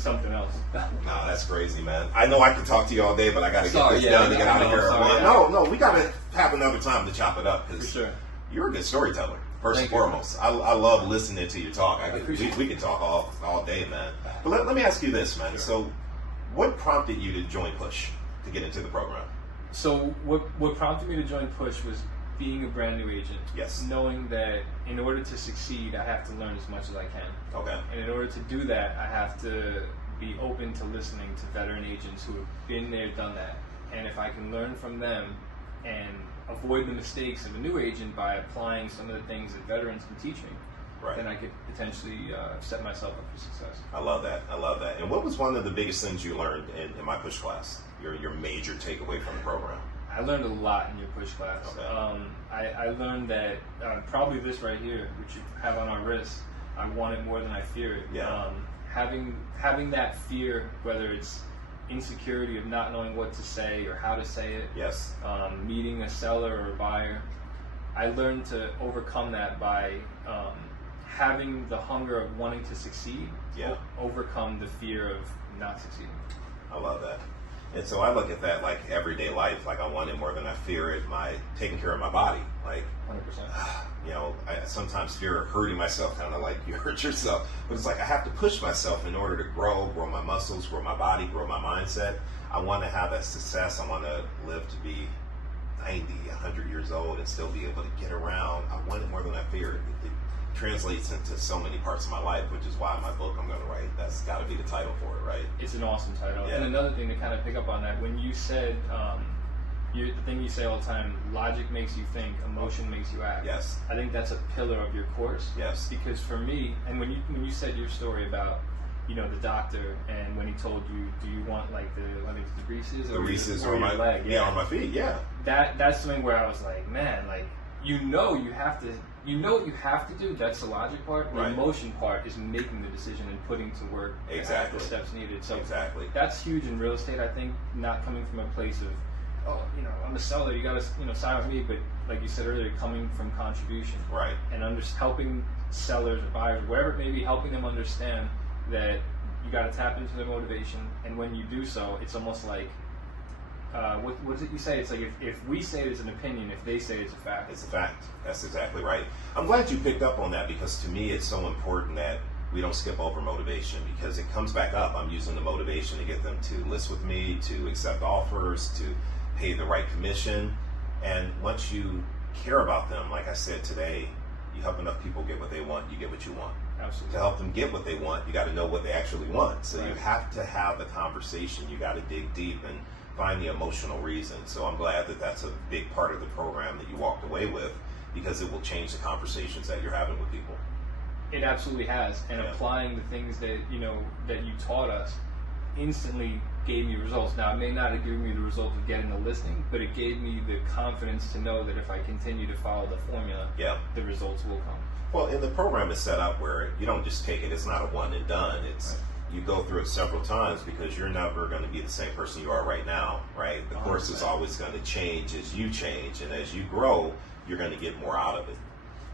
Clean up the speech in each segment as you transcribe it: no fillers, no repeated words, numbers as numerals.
something else. No, that's crazy, man. I know I can talk to you all day, but I got to get this done to get out of here. Sorry, no, we got to have another time to chop it up For because sure. you're a good storyteller. First Thank and foremost, I love listening to your talk. We can talk all day, man. But let me ask you this, man. Sure. So, what prompted you to join Push to get into the program? So what prompted me to join Push was being a brand new agent. Yes. Knowing that in order to succeed, I have to learn as much as I can. Okay. And in order to do that, I have to be open to listening to veteran agents who have been there, done that. And if I can learn from them and avoid the mistakes of a new agent by applying some of the things that veterans can teach me, Right. then I could potentially set myself up for success. I love that. And what was one of the biggest things you learned in my Push class? Your major takeaway from the program? I learned a lot in your Push class. Okay. I learned that probably this right here, which you have on our wrist, I want it more than I fear it. Yeah. Having that fear, whether it's insecurity of not knowing what to say or how to say it, Yes. meeting a seller or a buyer, I learned to overcome that by having the hunger of wanting to succeed, Yeah. overcome the fear of not succeeding. I love that. And so I look at that like everyday life, like I want it more than I fear it. Taking care of my body, like 100%. I sometimes fear hurting myself, kind of like you hurt yourself. But it's like I have to push myself in order to grow my muscles, grow my body, grow my mindset. I want to have that success. I want to live to be 90, 100 years old and still be able to get around. I want it more than I fear it. It translates into so many parts of my life, which is why my book I'm going to write, that's got to be the title for it, right? It's an awesome title. Yeah. And another thing to kind of pick up on that, when you said, the thing you say all the time, logic makes you think, emotion makes you act. Yes. I think that's a pillar of your course. Yes. Because for me, and when you said your story about, the doctor, and when he told you, do you want like the Reese's The Reese's or or your my leg? Yeah, on my feet, yeah. That's something where I was like, man, like you know what you have to do. That's the logic part. The Right. emotion part is making the decision and putting to work Exactly. the steps needed. So Exactly. that's huge in real estate. I think not coming from a place of, I'm a seller, you got to sign with me, but like you said earlier, coming from contribution, Right. and helping sellers or buyers, wherever it may be, helping them understand that you got to tap into their motivation, and when you do so, it's almost like what is it you say? It's like if we say it as an opinion, if they say it's a fact. It's a fact. That's exactly right. I'm glad you picked up on that because to me it's so important that we don't skip over motivation because it comes back up. I'm using the motivation to get them to list with me, to accept offers, to pay the right commission. And once you care about them, like I said today, you help enough people get what they want, you get what you want. Absolutely. To help them get what they want, you got to know what they actually want. So Right. you have to have the conversation. You got to dig deep and find the emotional reason. So I'm glad that that's a big part of the program that you walked away with because it will change the conversations that you're having with people. It absolutely has, and Yeah. applying the things that that you taught us instantly gave me results. Now, it may not have given me the result of getting the listing, but it gave me the confidence to know that if I continue to follow the formula, Yeah. the results will come. Well, and the program is set up where you don't just take it. It's not a one and done. It's you go through it several times because you're never going to be the same person you are right now, right? The course is 100%. always going to change as you change, and as you grow, you're going to get more out of it.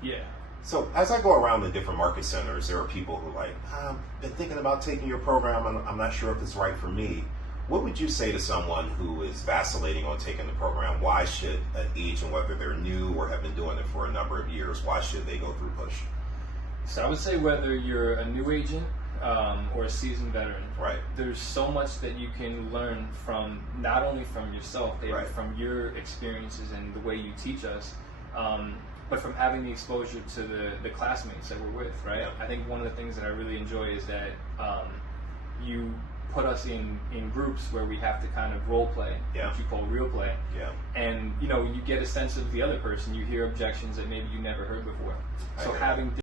Yeah. So as I go around the different market centers, there are people who are like, I've been thinking about taking your program, and I'm not sure if it's right for me. What would you say to someone who is vacillating on taking the program? Why should an agent, whether they're new or have been doing it for a number of years, why should they go through Push? So I would say whether you're a new agent or a seasoned veteran, Right. there's so much that you can learn from, not only from yourself, David, Right. from your experiences and the way you teach us, but from having the exposure to the classmates that we're with, right? Yeah. I think one of the things that I really enjoy is that you put us in groups where we have to kind of role play, Yeah. which you call real play. Yeah. And you get a sense of the other person. You hear objections that maybe you never heard before. I So hear having